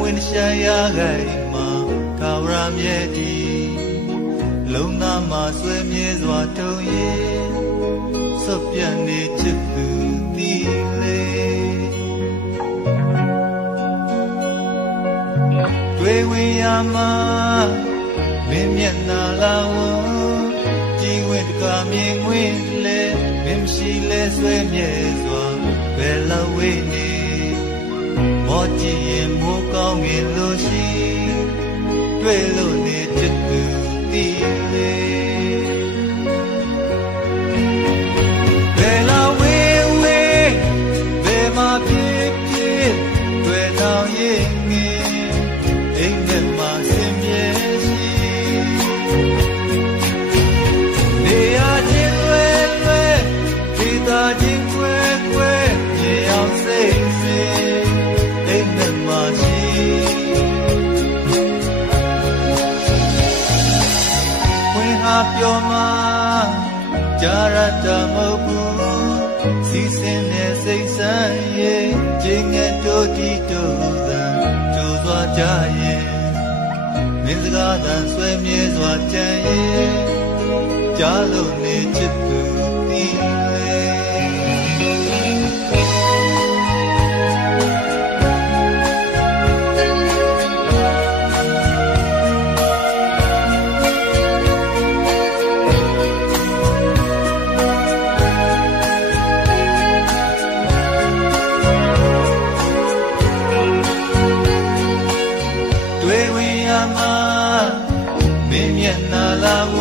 ဝင်ရှာရခိုင်မှာထာဝရမြတ်ဒီလုံသားမှာဆွေမြဲစွာတုံရဲ့စွတ်ပြတ်နေချစ်သူတီလေတွေ့ဝင်ရမှာမင်းမျက်နှာလာဝကြည်ဝင့်တကာမြင်ဝင်လေမင်းရှိလဲဆွေမြဲစွာဘယ်လောက်ဝေးနေမောကြည့်ရင်မိုးကောင်းငင်လို့ရှိတွေ့လို့နေချစ်သူတီလေဘယ်လောက်ဝေးဝေးဘယ်မှာဖြစ်ဖြစ်တွေ့တော့ရင်ငင်အိမ်ထဲမှာဆင်မြဲရှိနေရချင်းလွယ်လွယ်ဒီသာချင်းခွဲခွဲမြေအောင်စိတ်စိတ်အိမ်ထဲမှာရှိဝင်ဟာပြောမှာကြာရတာမဟုတ်ဘူးစီစဉ်တဲ့စိတ်ဆန်းရဲ့ခြင်းငယ်တို့တီတို့သာကြိုးစွာကြရဲ့မင်းစကားသံဆွဲမြဲစွာကြံရဲ့ကြားလို့နေချစ်သူတီလေတွေ့ဝင်ရမှာမင်းမျက်နှာလာဝ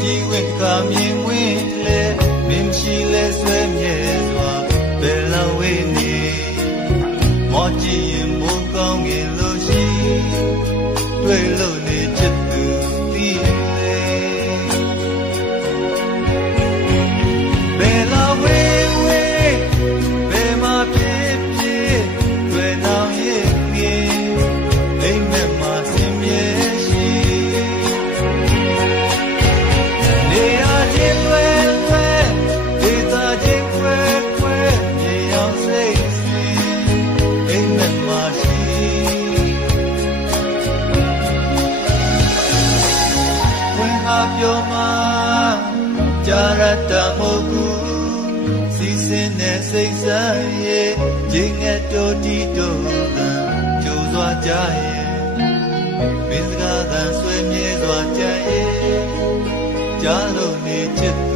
ကြည်ဝင့်ကမြင်ဝင်လေမင်းရှိလဲဆွဲမြဲစွာဘယ်လောက်ဝေးနေမောကြည့်ရင်မိုးကောင်းငင်လို့ရှိတွေ့လို့နေချစ်သူတီလေဘယ်လောက်ဝေးဝေးဘယ်မှာဖြစ်ဖြစ်တွေ့တော့ရင်ငင်အိမ်ထဲမှာဆင်မြဲရှိနေရချင်းလွယ်လွယ်ဒီသာချင်းခွဲခွဲမြေအောင်စိတ်စိတ်အိမ်ထဲမှာရှိဝင်ဟာပြောမှာကြာရတာမဟုတ်ဘူးစီစဉ်တဲ့စိတ်ဆန်းရဲ့ခြင်းငယ်တို့တီတို့သာကြိုးစွာကြရဲ့မင်းစကားသံဆွေမြဲစွာကြံရဲ့ကြားလို့နေချစ်သူ